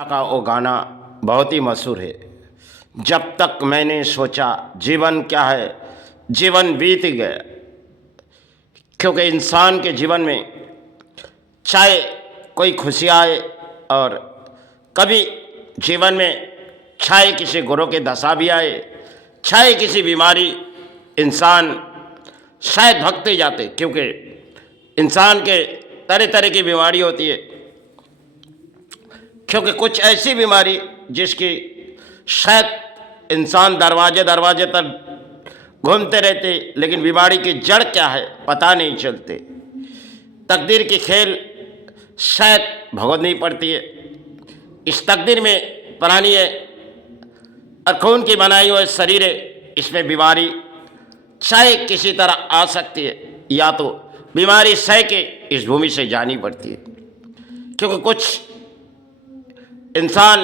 का वो गाना बहुत ही मशहूर है। जब तक मैंने सोचा जीवन क्या है, जीवन बीत गया। क्योंकि इंसान के जीवन में चाहे कोई खुशी आए और कभी जीवन में चाहे किसी गुरु के दशा भी आए, चाहे किसी बीमारी, इंसान शायद भगते जाते। क्योंकि इंसान के तरह तरह की बीमारी होती है। क्योंकि कुछ ऐसी बीमारी जिसकी शायद इंसान दरवाजे दरवाजे तक घूमते रहते, लेकिन बीमारी की जड़ क्या है पता नहीं चलते। तकदीर की खेल शायद भुगतनी पड़ती है। इस तकदीर में पुरानी है और खून की बनाई हुई शरीर है, इसमें बीमारी चाहे किसी तरह आ सकती है, या तो बीमारी सह के इस भूमि से जानी पड़ती है। क्योंकि कुछ इंसान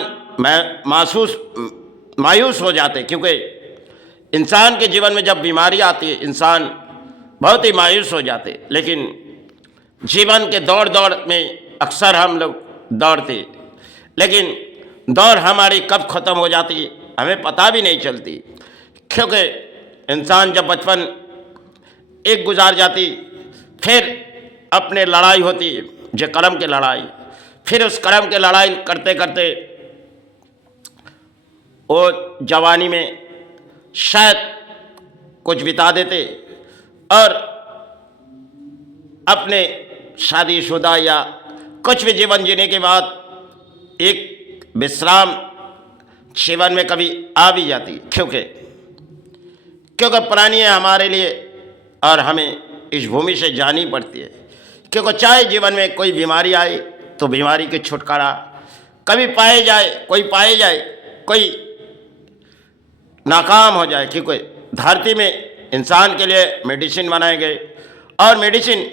मायूस हो जाते। क्योंकि इंसान के जीवन में जब बीमारी आती है इंसान बहुत ही मायूस हो जाते। लेकिन जीवन के दौड़ दौड़ में अक्सर हम लोग दौड़ते, लेकिन दौड़ हमारी कब ख़त्म हो जाती है हमें पता भी नहीं चलती। क्योंकि इंसान जब बचपन एक गुजार जाती, फिर अपने लड़ाई होती जो कर्म की लड़ाई, फिर उस कर्म की लड़ाई करते करते वो जवानी में शायद कुछ बिता देते और अपने शादीशुदा या कुछ भी जीवन जीने के बाद एक विश्राम जीवन में कभी आ भी जाती। क्योंकि पुरानी है हमारे लिए और हमें इस भूमि से जानी पड़ती है। क्योंकि चाहे जीवन में कोई बीमारी आए तो बीमारी के छुटकारा कभी पाए जाए, कोई नाकाम हो जाए। क्योंकि धरती में इंसान के लिए मेडिसिन बनाए गए और मेडिसिन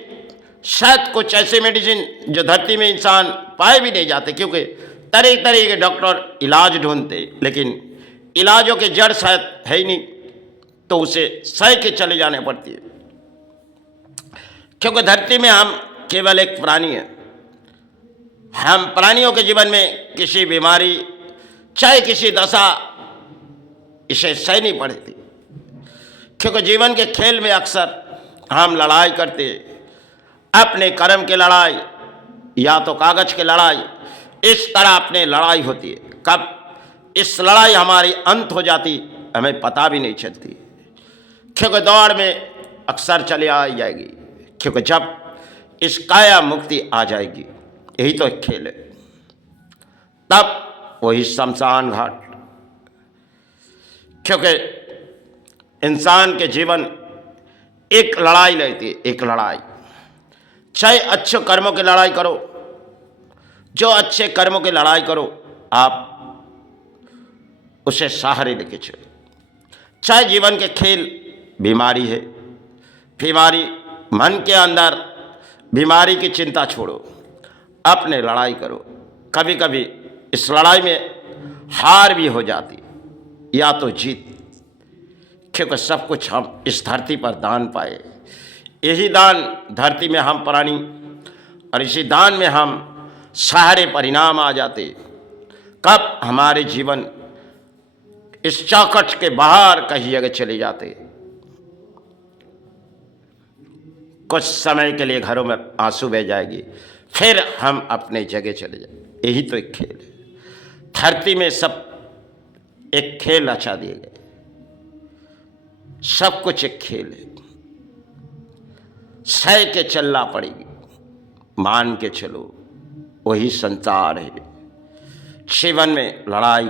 शायद कुछ ऐसे मेडिसिन जो धरती में इंसान पाए भी नहीं जाते। क्योंकि तरह तरह के डॉक्टर इलाज ढूंढते, लेकिन इलाजों के जड़ शायद है ही नहीं, तो उसे सह के चले जाने पड़ती है। क्योंकि धरती में हम केवल एक प्राणी है। हम प्राणियों के जीवन में किसी बीमारी चाहे किसी दशा इसे सहनी पड़ती। क्योंकि जीवन के खेल में अक्सर हम लड़ाई करते, अपने कर्म की लड़ाई या तो कागज की लड़ाई, इस तरह अपने लड़ाई होती है। कब इस लड़ाई हमारी अंत हो जाती हमें पता भी नहीं चलती। क्योंकि दौड़ में अक्सर चले आ जाएगी। क्योंकि जब इस काया मुक्ति आ जाएगी, यही तो एक खेल है, तब वही शमशान घाट। क्योंकि इंसान के जीवन एक लड़ाई लेती है, एक लड़ाई। चाहे अच्छे कर्मों की लड़ाई करो, जो अच्छे कर्मों की लड़ाई करो आप उसे सहारे लेके चलो। चाहे जीवन के खेल बीमारी है, बीमारी मन के अंदर बीमारी की चिंता छोड़ो, अपने लड़ाई करो। कभी कभी इस लड़ाई में हार भी हो जाती या तो जीत। क्योंकि सब कुछ हम इस धरती पर दान पाए, यही दान धरती में हम प्राणी, और इसी दान में हम सारे परिणाम आ जाते। कब हमारे जीवन इस चौखट के बाहर कहीं जगह चले जाते, कुछ समय के लिए घरों में आंसू बह जाएगी, फिर हम अपने जगह चले जाए। यही तो एक खेल है। धरती में सब एक खेल रचा दिए गए, सब कुछ एक खेल है। सह के चलना पड़ेगी, मान के चलो, वही संसार है। जीवन में लड़ाई,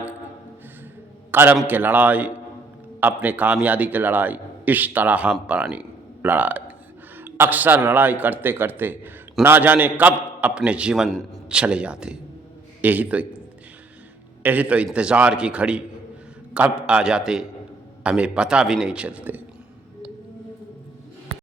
कर्म के लड़ाई, अपने कामयाबी की लड़ाई, इस तरह हम प्राणी लड़ाई अक्सर लड़ाई करते करते ना जाने कब अपने जीवन चले जाते। यही तो इंतज़ार की घड़ी कब आ जाते हमें पता भी नहीं चलते।